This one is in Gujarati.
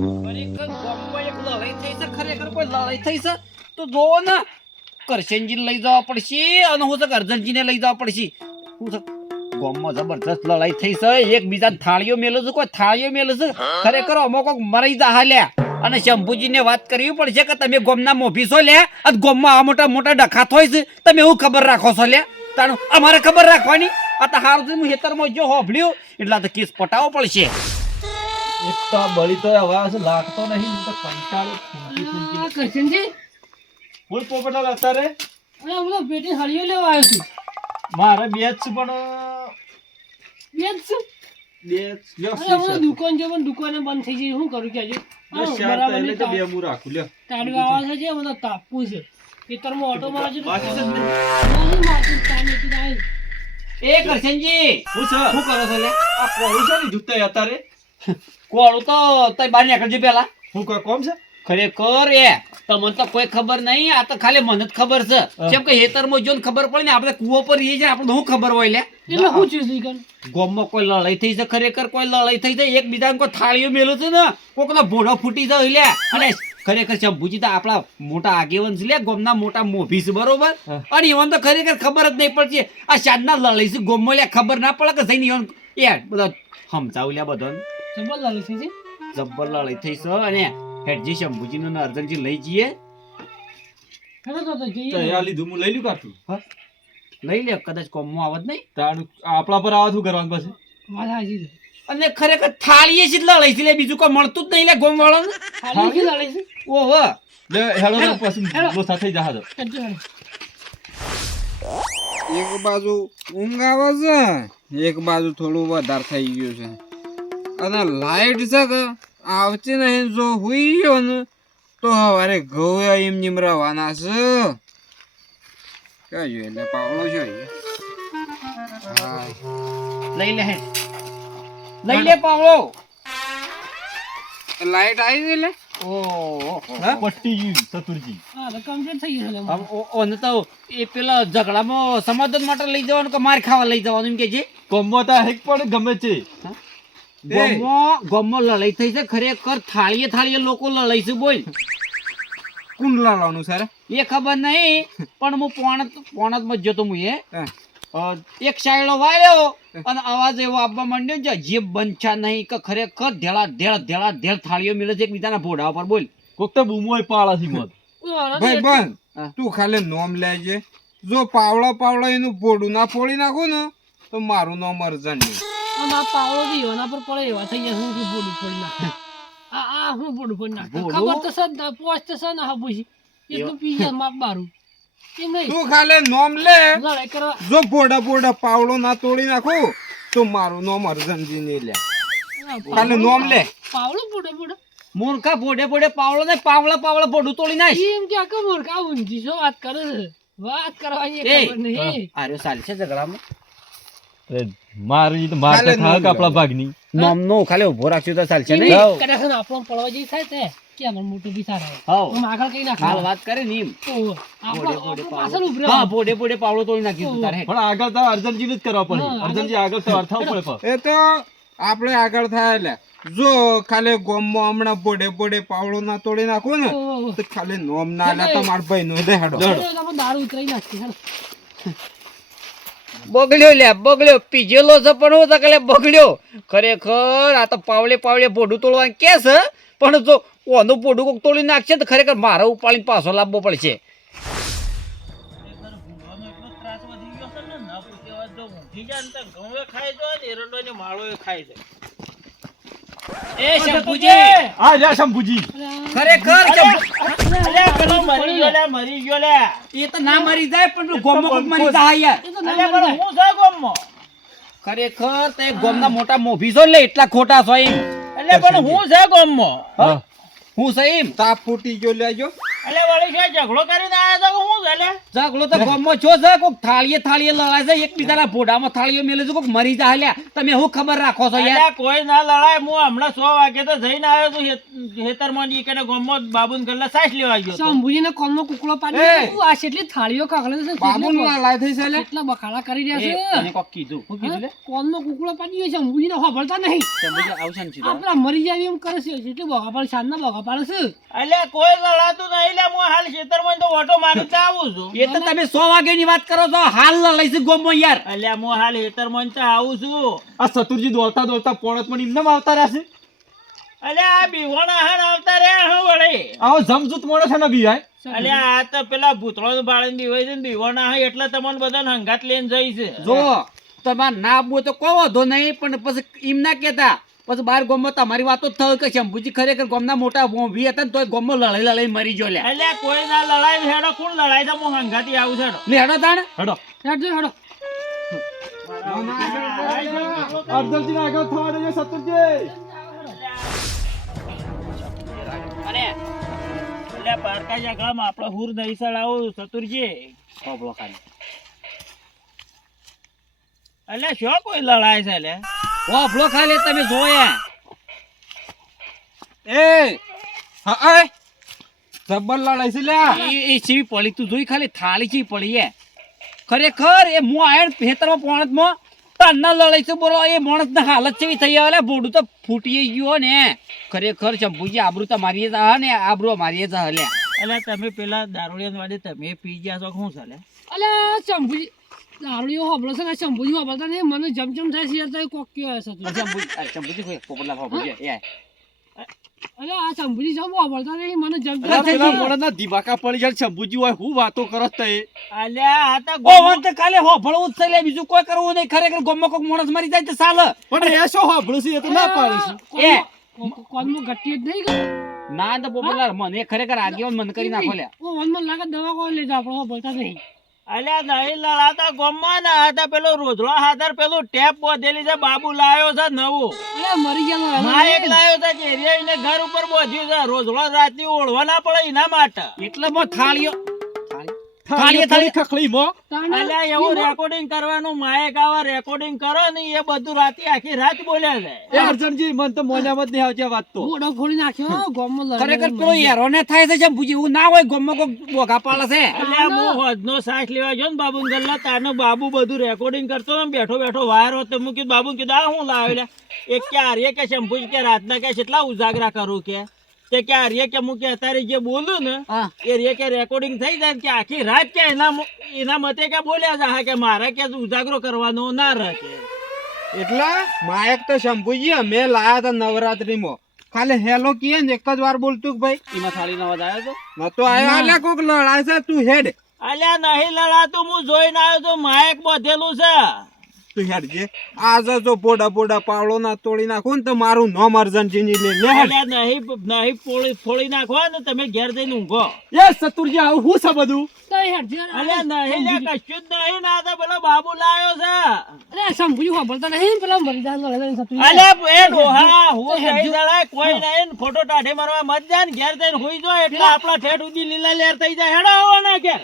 ખરેખર ગામમાં એક લડાઈ થઈ છે, ખરેખર કોઈ લડાઈ થઈ છે તો જોવો ને, કરશનજીને લઈ જવા પડશે અને હું તો અર્જનજીને લઈ જવા પડશે. હું તો ગામમાં જબરજસ્ત લડાઈ થઈ છે, એકબીજાને થાળીઓ મેલે છે, કોઈ થાળીઓ મેલે છે. ખરેખર અમુક કોક મરી જા લ્યા. અને શંભુજીને વાત કરવી પડશે કે તમે ગામના મોભી છો લ્યા, અને ગામમાં આ મોટા મોટા ડખા થાય છે, તમે એવું ખબર રાખો છો લ્યા. તારું અમારે ખબર રાખવાની. આ તો હાલ હું હેતરમાં જો હોભળ્યું એટલે તો કેસ પટાવવો પડશે. એક તો આ બળી તો અવાજ લાગતો નહીં, હું તો કંટાળો કરશનજી, ફૂલ પોપટા લાગતા રે. અરે બોલો બેટી હળિયો લેવા આવ્યો છું. મારે બે જ છે પણ બે જ છું. બે અરે બોલો દુકાન છે પણ દુકાને બંધ થઈ ગઈ, શું કરું કે હજુ બરાબર નહીં. બે હું રાખું લ્યો. તાળવી આવા છે, મને તાપવું છે. ખેતરમાં ઓટો મારે છે. બાકી છે ને? એ કરશનજી હું છે? શું કરો છો લે? આ કોળું છે ને જૂતા અત્યારે કોળું તો તઈ બહાર નીકળજો પેલા. હું કોઈ કોમ છે? ખરેખર એ તમને તો કોઈ ખબર નહીં, આ તો ખાલી મને જ ખબર છે. કેમ કે હેતરમાં જોઈને ખબર પડે ને, આપણે કૂવો પર રહીએ છીએ, આપણે શું ખબર હોય લે. એટલે શું છે શ્રીકન? ગામમાં કોઈ લડાઈ થઈ છે, ખરેખર કોઈ લડાઈ થઈ છે, એકબીજાને કોઈ થાળીઓ મેલું છે ને, કોકનો ભોળો ફૂટી જાય લે. અને ખરેખર શંભુજી તો આપણા મોટા આગેવાન છે લે, ગામના મોટા મોભી છે, બરોબર. અને ઈવન તો ખરેખર ખબર જ નહીં પડતી. આ શાદના લડાઈ છે ગામમાં લે, ખબર ના પડે કે જઈને ઈવન એ બધા સમજાવું લે બધાને. જબર લાલુ છે. જબ્બર લડાઈ થઈ છે. અને હેડજી શંભુજીને અને અર્જનજી લઈ જઈએ. ખરેખર તો જઈએ. તો આ લીધું હું લઈ લ્યું કાઠું. લઈ લે, કદાચ કોમમાં આવત નહીં. તારું આપણા પર આવા શું કરવાનું પછી? વાત સાચી છે. અને ખરેખર થાળીએ જ લડાઈ છે લે, બીજું કોઈ મળતું જ નહીં લે ગામ વાળાને. ખાલી શું લાગે છે? ઓહો લે હેડો ને પછી લોસા થઈ જશે તો. કરજો હેડો. એક બાજુ ઊંઘ આવે છે, એક બાજુ થોડું વધારે થઈ ગયું છે. અને લાઈટ છે કે આવતી નહીં, જો હુઈ ગયો ને તો સવારે ઘઉં એમ નીમ રવાના છે. કયો એટલે પાવડો છે. હા લઈ લે હેડ, લઈ લે પાવળો. લાઈટ આવી ગઈ લે. ઓહો પટ્ટી ગયું ચતુરજી. હા તો કમ્પ્લીટ થઈ ગયું છે. ઓને તો એ પેલા ઝઘડામાં સમાધાન માટે લઈ જવાનું કે માર ખાવા લઈ જવાનું એમ કે છે. કોમમાં તો હેક પણ ગમે છે. ગામમાં લડાઈ થઈ છે, ખરેખર થાળીએ થાળીએ લોકો લડાઈ છે. બોલ કુંડ લાવવાનું સર. એ ખબર નહીં, પણ હું પોણતમાં જ જતો. હું એક સાયડો વાળ્યો અને અવાજ એવો આવવા માંડ્યો છે, જીભ બંધા નહીં કે ખરેખર ધેળા થાળીઓ મેળે છે એકબીજાના ભોડા પર. બોલ કોક તો બૂમોય પાળા છે મત. ભાઈ બંધ તું ખાલી નોમ લેજે. જો પાવડો એનું પોડું ના ફોડી નાખું ને તો મારું નામ અર્જનજી. આ પાવડો બી એના પર પડે એવા થઈ જાય. હું બોડું ફોડી નાખે. આ હું બોડું ફોડી નાખે. ખબર તો સદ પોસ્ટ તો સદ ના પૂછી એટલું પીએ માપ બારું એમ નહીં. તું ખાલી નોમ લે. લડાઈ કરવા જો પોડા પાવડો ના તોડી નાખું તો મારું નામ અર્જનજી નહીં લે. ખાલી નોમ લે. પાવડો બોડે મૂર્ખા ભોડે પાવળો ને પાવળા ભોડું તોડી નાખ. એમ કે આખા મોરકા ઊંધી છો વાત કરે છે. વાત કરવાની ખબર નહીં. આર્યો ચાલે છે ઝઘડામાં. મારી તો માર તો ખાક આપણા ભાગની. નામનો ખાલી ઉભો રાખ્યો તો ચાલશે નહીં. કદાચ આપણો પડવા જેવી થાય તે કે અમાર મોટું બી સારા હાવ હું આગળ કઈ નાખ. હાલ વાત કરે ને એમ. આપણો પાછળ ઉભરે. હા ભોડે પાવળો તોડી નાખ્યું તું તારે. પણ આગળ તો અર્જનજીને જ કરવા પડે. અર્જનજી આગળ તો અર્થાવ પડે પણ. એ તો આપણે આગળ થાય એટલે જો ખાલી ગોમમાં હમણાં પોડે પાવડો ના તોડી નાખું ને તો ખાલી નોમ ના લે તો મારા ભાઈ નો દે હેડો. દારૂ ઉતરાઈ નાખી. બગડ્યો પીજેલો છે પણ હું તો કાલે બગડ્યો. ખરેખર આ તો પાવલે ભોડું તોડવાનું કે છે, પણ જો ઓનું ભોડું કોક તોડી નાખશે તો ખરેખર મારે ઉપાડીને પાછો લાવવો પડશે. એ શંભુજી, આ લે શંભુજી. ખરેખર મરી ગયો લે. એ તો ના મરી જાય પણ ગોમમાં કોક મરી જાય યાર. હું છે ગોમમાં. ખરેખર તે ગોમના મોટા મોભી છો લે, એટલા ખોટા છો એમ. એટલે પણ હું છે ગોમમાં. હું છે એમ. તાપ ફૂટી ગયો લેજો. એટલે વળી શું ઝઘડો કરીને આયા તો હું છે લે? ઝઘડો તો ગામમાં છો છે કોક થાળીએ લડાય છે એકબીજાના ભોડામાં થાળીઓ મેલે છે કોક મરી જાય લ્યા તમે શું ખબર રાખો છો યાર અલ્યા કોઈ ના લડાય હું હમણાં 100 વાગે તો જઈને આવ્યો છું ખેતરમાં ઈ કને ગામમાં બાબુન ગલ્લા સાસ લેવા ગયો તો. શંભુજીને કોમનો કુકડો પાડી દીધો. આ કેટલી થાળીઓ કાકલે છે, બાબુનું લડાઈ થઈ છે લે. કેટલા બખાડા કરી રહ્યા એ, છે. તને કોક કીધું શું કીધું લે કોમનો કુકડો પાડી દીધો. શંભુજીને ખબરતા નહીં. ચંબુજી આવશે ને સીધા આપડા મરી જાય એમ કરે છે. કેટલી બખા પાડે, સાંજના બખા પાડે છે. અલ્યા કોઈ લડાતું નહીં લે હું હાલ ખેતરમાં તો ઓટો મારતા આવું છું. એ તો તમે 100 વાગ્યાની વાત કરો છો હાલ લડાઈ છે ગામમાં યાર અલ્યા હું હાલ ખેતરમાં તો આવું છું. આ સતુરજી દોડતા દોડતા પોણત પણ એમને આવતા રહ્યા છે. અલ્યા આ બીવાણા હાન આવતા રે હું વળી. આવો જમજૂત મોડો છે ને બીવાય. અલ્યા આ તો પેલા ભૂતળો બાળીને બીવાય છે ને બીવાણા હા એટલે તમને બધાને હંગાત લઈને જઈ છે. જો તમારે ના આપવું તો કોઈ વાંધો નહીં પણ પછી એમ ના કહેતા પછી બાર ગામમાં તમારી વાતો જ થયો કે શંભુજી ખરેખર ગામના મોટા ભોંભી હતા ને તોય ગામમાં લડાઈ મરી ગયો લ્યા અલ્યા કોઈ ના લડાઈ હેડો કોણ લડાઈ તો હું હંગાતી આવું છે હેડો. લે હેડો તાણ હેડો. હેડો, હેડો. અફઝલજી ના આગળ થવા દેજો સતુરજી. અને અલ્યા પારકા જગામાં આપણે હુર નહીં સડાવું ચતુરજી. હોબળો ખાલી અલ્યા શું કોઈ લડાઈ છે લે? હોબળો ખાલી તમે જોયા એ હા એ જબ્બર લડાઈ છે લ્યા. એ ચીવી પડી તું જોઈ ખાલી થાળી ચીવી પડી એ ખરેખર એ હું આયણ ખેતરમાં પોણતમાં તારના લડાઈ છે બોલો એ માણસની હાલત કેવી થઈ આવે બોડું તો ફૂટી ગયો ને ખરેખર શંભુજી આબરૂ તો મારી જા ને આબરૂ મારી જા હલ્યા અલ્યા તમે પેલા દારૂડિયા વાડે તમે પી ગયા છો શું છે લે? અલ્યા શંભુજી દારૂડિયો હોબળો છે ને શંભુજી હોબળતા નહીં. મને જમજમ થાય છે યાર. તો કોક કે છે શંભુજી કોઈ પોપટલા હોબળજે એ અલ્યા આ શંભુજી જમ હોબળતા નહીં. મને જમજમ અલા, થાય પેલા છે. મોડાના દિવાકા પડી જાય શંભુજી હોય હું વાતો કરો છો તે. અલ્યા આ તો ઓ વંત કાલે હોભળવું જ છે લે બીજું કોઈ કરવું નહીં ખરેખર ગોમમાં કોક માણસ મરી જાય તો ચાલે પણ એ શું સાંભળ્યું છે એ તો ના પાડીશું. એ કોનમાં ગટ્ટી જ નહીં ગયો. ના તો પોપટલા મને ખરેખર આગેવાન મન કરી નાખો લે ઓ મનમાં લાગે દવા કોણ લેજો આપણે હોબળતા નહીં. અલ્યા નહીં લડાતા ગોમમાં ને આ તો પેલો રોજડો હાથર પેલું ટેપ બોધેલી છે બાબુ લાયો છે નવું. અલ્યા મરી ગયા માં એક લાયો છે કે એને ઘર ઉપર બોધ્યું છે રોજડો રાતે ઓળવા ના પડે એના માટે. એટલે મો થાળીઓ થાળી થાળી ખખડીમાં. અલ્યા એવું રેકોર્ડિંગ કરવાનું માયક આવા રેકોર્ડિંગ કરો ને એ બધું રાતે આખી રાત બોલ્યા છે. એ અર્જનજી મન તો મોજામાં જ નહીં આવતી આ વાત તો. મોઢો ફોડી નાખ્યો ગોમમાં લડાઈ ખરેખર પેલો હેરોને થાય છે શંભુજી એવું ના હોય ગોમમાં કોક બોગા પાડે છે અલ્યા હું હોજનો સાસ લેવા ગયો ને બાબુ ગલ્લા તાનો બાબુ બધું રેકોર્ડિંગ કરતો ને બેઠો બેઠો વાયર હોત તો હું કીધું બાબુ કીધું આ હું લાવ્યો લે એક કે આર્ય કે શંભુજી કે રાતના કે કેટલા ઉજાગરા કરું કે આર્ય કે હું કે અત્યારે જે બોલું ને હા એ રે કે રેકોર્ડિંગ થઈ જાય ને કે આખી રાત કે એના મતે કે બોલ્યા જા કે મારે કે ઉજાગરો કરવાનો ના રહે કે. એટલે માયક તો શંભુજી અમે લાયા હતા નવરાત્રીમાં. ખાલી હેલો કીએ ને એક જ વાર બોલતું કે ભાઈ એમાં થાળીનો અવાજ આવ્યો તો નતો આવ્યો. અલ્યા કોક લડાઈ છે તું હેડ. અલ્યા નહીં લડાતું હું જોઈને આવ્યો તો માયક બધેલું છે. તું હેડ જે આજે જો પોડા પાવડો ના તોડી નાખો ને તો મારું નોમ અર્જનજી ની લે લે હેડ. અલ્યા નહીં ફોડી નાખવા ને તમે ઘેર જઈને ઊંઘો. એ સતુરજી આવું હું છે બધું. તો હેડ જે. અલ્યા નહીં લ્યા કશું જ નહીં ના તો પેલો બાબુ લાયો છે. અલ્યા શંભુજી હોબળતા નહીં. પેલા મરી જાય લડાઈ થતી. અલ્યા એ ડોહા હું નહીં જણાય કોઈ નહીં ફોટો ટાઢે મારવા મત જાય ને ઘેર જઈને હુઈ જો એટલે આપણા ઠેઠ સુધી લીલા લેર થઈ જાય હેડો આવો ને ઘેર.